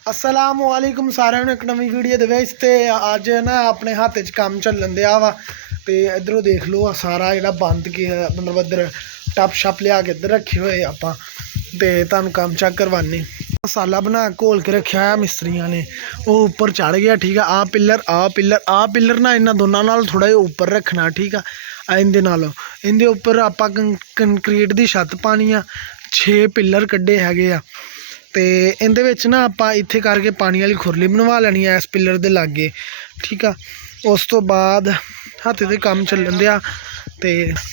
असलामुअलैकुम सारिਆਂ ਨੂੰ एक नवी वीडियो ਦੇ ਵਿੱਚ ਤੇ ਅੱਜ ਨਾ ਆਪਣੇ ਹੱਥ 'ਚ ਕੰਮ ਚੱਲਣ ਦਿਆ ਵਾ ਤੇ ਇਧਰੋਂ ਦੇਖ ਲਓ ਸਾਰਾ ਜਿਹੜਾ ਬੰਦ ਕੀ मतलब इधर टप शप लिया के इधर रखे हुए ਆਪਾਂ ਤੇ ਤੁਹਾਨੂੰ ਕੰਮ ਚੈੱਕ ਕਰਵਾਨੇ मसाला बना घोल के रखा है मिस्त्रियों ने वो ऊपर चढ़ गया ठीक है आ पिलर ना इन्होंने दोनों नाल थोड़ा जिहा ऊपर रखना ठीक है इनके नालों इनके उपर आप कंक्रीट की छत पानी आ 6 पिलर कड्डे हैगे आ तो इहदे विच ना आप इत्थे करके पानी वाली खुरली बनवा लैनी है इस पिलर के लागे ठीक है। उस तो बाद हत्थ ते काम चलन दिया तो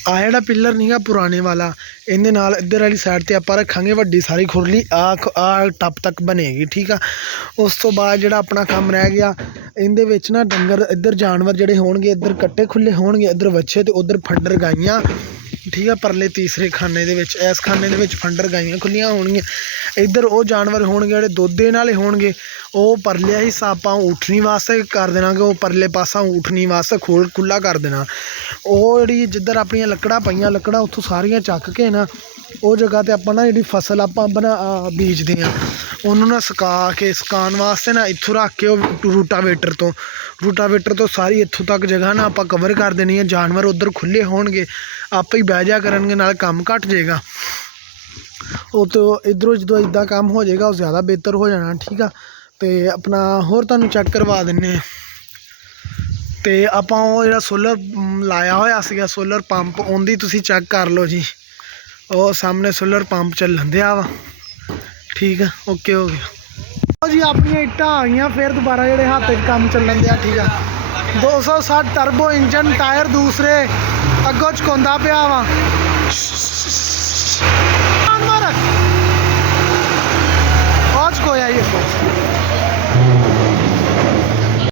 आ जिहड़ा पिलर नहीं गा पुराने वाला इहदे नाल इधर वाली साइड ते आपां रखांगे वड्डी सारी खुरली आ टप तक बनेगी ठीक है। उस तो बाद जिहड़ा अपना काम रह गया इहदे विच ना डंगर इधर जानवर जिहड़े होणगे इधर कट्टे खुले होणगे इधर वच्छे ते उधर फंडर गाइयां ठीक है। परले तीसरे खाने दे विच इस खाने दे विच फंडर गाइयां खुलियां होणगियां इधर वो जानवर होणगे जिहड़े दुध देण वाले होणगे वो परले हिस्सा आपां ऊठनी वास्ते कर देना कि वो परले पासा ऊठनी वास्ते खुला कर देना। वो जिहड़ी जिधर अपनियां लकड़ां पईयां लकड़ां उत्थों सारियां चक के ना वो जगह ते आपां ना जिहड़ी फसल आपां बीजदे आ उन्होंने ना सुकाउण वास्ते ना इत्थों रख के रूटावेटर तो सारी इत्थों तक जगह ना आपां कवर कर देनी है। जानवर उधर खुले होणगे आपे ही बह जा करनगे नाल काम घट जाएगा वो तो इधरों जो इदा काम हो जाएगा वो ज़्यादा बेहतर हो जाना ठीक है। तो अपना होर तुहानूं चेक करवा दिन्ने तो आपां वो जिहड़ा सोलर लाया होया सीगा सोलर पंप उहदी तुसीं चेक कर लो जी वो सामने सोलर पंप चलन दिया वा ठीक है। ओके हो गया जी अपनी इट्टां आ गई फिर दोबारा जिहड़े हत्थ च काम चलन दिया ठीक है। 260 टर्बो इंजन टायर दूसरे अगों चुकाउंदा पिया वा और चुकोया ये